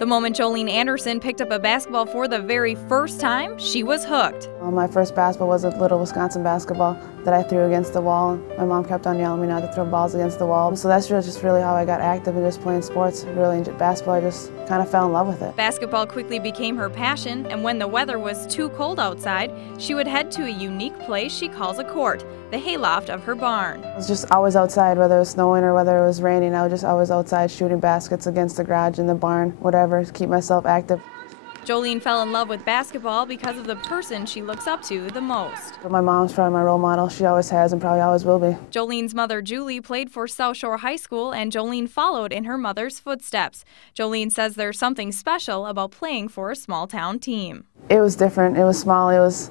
The moment Jolene Anderson picked up a basketball for the very first time, she was hooked. My first basketball was a little Wisconsin basketball that I threw against the wall. My mom kept on yelling at me not to throw balls against the wall. So that's just really how I got active in just playing sports. Really, basketball, I just kind of fell in love with it. Basketball quickly became her passion, and when the weather was too cold outside, she would head to a unique place she calls a court, the hayloft of her barn. I was just always outside, whether it was snowing or whether it was raining. I was just always outside shooting baskets against the garage, in the barn, whatever, to keep myself active. Jolene fell in love with basketball because of the person she looks up to the most. My mom's probably my role model. She always has and probably always will be. Jolene's mother, Julie, played for South Shore High School, and Jolene followed in her mother's footsteps. Jolene says there's something special about playing for a small-town team. It was different. It was small. It was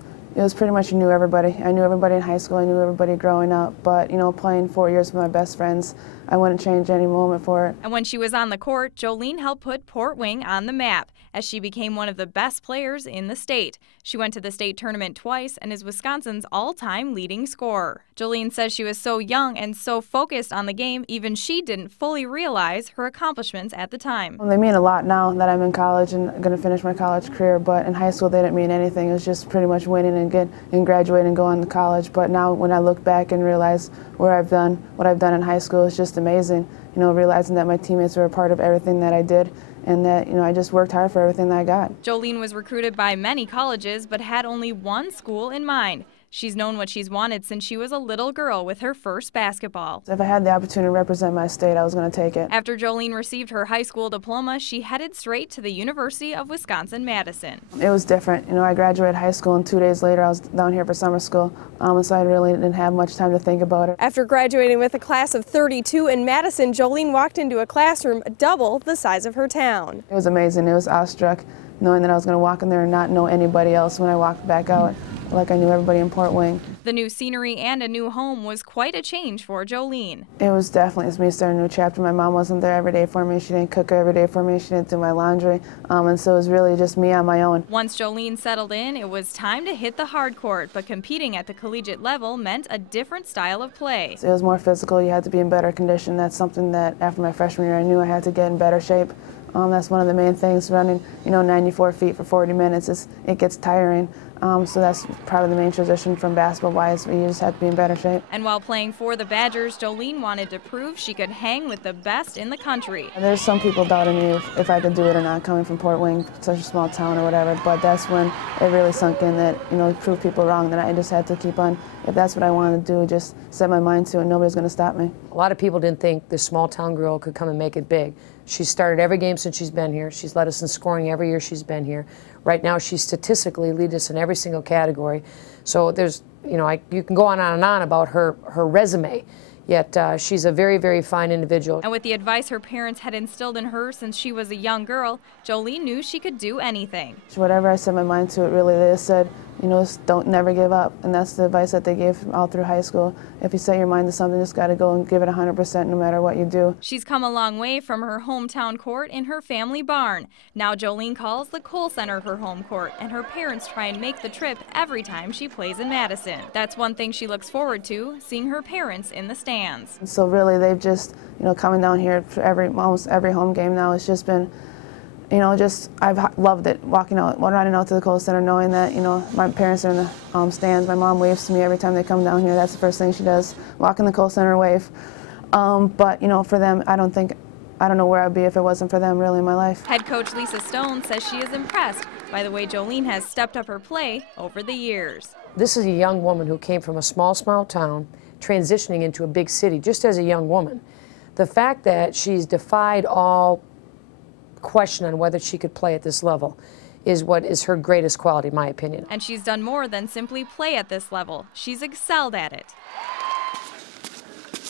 pretty much you knew everybody. I knew everybody in high school. I knew everybody growing up. But, playing 4 years with my best friends, I wouldn't change any moment for it. And when she was on the court, Jolene helped put Port Wing on the map, as she became one of the best players in the state. She went to the state tournament twice and is Wisconsin's all-time leading scorer. Jolene says she was so young and so focused on the game, even she didn't fully realize her accomplishments at the time. Well, they mean a lot now that I'm in college and going to finish my college career, but in high school they didn't mean anything. It was just pretty much winning and graduating and going to college. But now when I look back and realize what I've done in high school, it's just amazing. Realizing that my teammates were a part of everything that I did, and that, I just worked hard for everything that I got. Jolene was recruited by many colleges, but had only one school in mind. She's known what she's wanted since she was a little girl with her first basketball. If I had the opportunity to represent my state, I was going to take it. After Jolene received her high school diploma, she headed straight to the University of Wisconsin-Madison. It was different. I graduated high school, and 2 days later I was down here for summer school, so I really didn't have much time to think about it. After graduating with a class of 32 in Madison, Jolene walked into a classroom double the size of her town. It was amazing. It was awestruck, knowing that I was going to walk in there and not know anybody else when I walked back out, like I knew everybody in Port Wing. The new scenery and a new home was quite a change for Jolene. It was definitely me starting a new chapter. My mom wasn't there every day for me. She didn't cook every day for me. She didn't do my laundry. And so it was really just me on my own. Once Jolene settled in, it was time to hit the hard court, but competing at the collegiate level meant a different style of play. It was more physical. You had to be in better condition. That's something that after my freshman year I knew I had to get in better shape. That's one of the main things, running 94 feet for 40 minutes. It gets tiring. So that's probably the main transition from basketball-wise. You just have to be in better shape. And while playing for the Badgers, Jolene wanted to prove she could hang with the best in the country. There's some people doubting me if I could do it or not, coming from Port Wing, such a small town or whatever. But that's when it really sunk in that, prove people wrong, that I just had to keep on. If that's what I wanted to do, just set my mind to it, and nobody's going to stop me. A lot of people didn't think this small-town girl could come and make it big. She's started every game since she's been here. She's led us in scoring every year she's been here. Right now, she statistically leads us in every single category. So there's, you can go on and on about her resume. Yet she's a very, very fine individual. And with the advice her parents had instilled in her since she was a young girl, Jolene knew she could do anything. Whatever I set my mind to, it really, they said, don't never give up. And that's the advice that they gave all through high school. If you set your mind to something, just got to go and give it 100% no matter what you do. She's come a long way from her hometown court in her family barn. Now Jolene calls the Kohl Center her home court, and her parents try and make the trip every time she plays in Madison. That's one thing she looks forward to, seeing her parents in the stands. So really, they've just, coming down here for almost every home game now, it's just been, I've loved it, running out to the Kohl Center, knowing that, my parents are in the stands. My mom waves to me every time they come down here. That's the first thing she does, walk in the Kohl Center, wave. But, for them, I don't know where I'd be if it wasn't for them, really, in my life. Head coach Lisa Stone says she is impressed by the way Jolene has stepped up her play over the years. This is a young woman who came from a small town, transitioning into a big city, just as a young woman. The fact that she's defied all question on whether she could play at this level is what is her greatest quality, in my opinion. And she's done more than simply play at this level. She's excelled at it.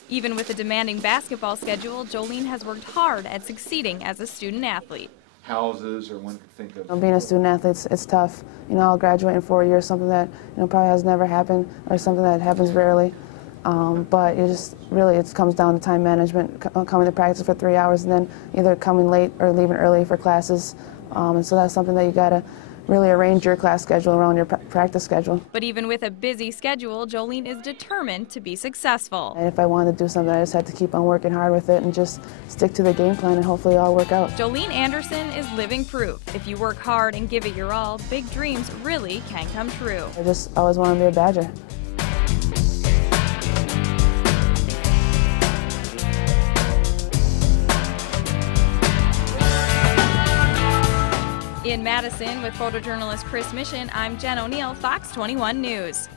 Even with a demanding basketball schedule, Jolene has worked hard at succeeding as a student athlete. Houses, or one could think of being a student athlete, it's tough. I'll graduate in 4 years, something that probably has never happened, or something that happens rarely. But it comes down to time management, coming to practice for 3 hours and then either coming late or leaving early for classes. And so that's something that you gotta really arrange your class schedule around your practice schedule. But even with a busy schedule, Jolene is determined to be successful. And if I wanted to do something, I just had to keep on working hard with it and just stick to the game plan, and hopefully it'll all work out. Jolene Anderson is living proof. If you work hard and give it your all, big dreams really can come true. I always wanted to be a Badger. In Madison, with photojournalist Misun, I'm Jenn O'Neill, Fox 21 News.